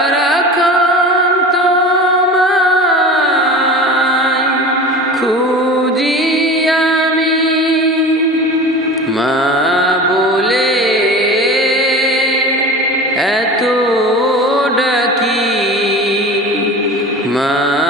সারাক্ষণ তোমায় খুঁজি আমি। মা বলে এত ডাকি মা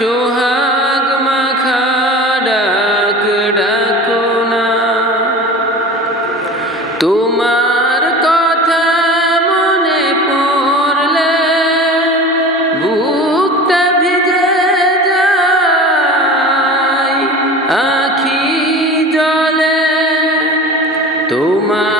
সোহাগ মাখা ডাক ডাকো না। তোমার কথা মনে পড়লে বুকটা ভিজে যায়, আখি জলে তোমার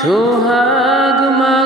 সোহাগ মাখা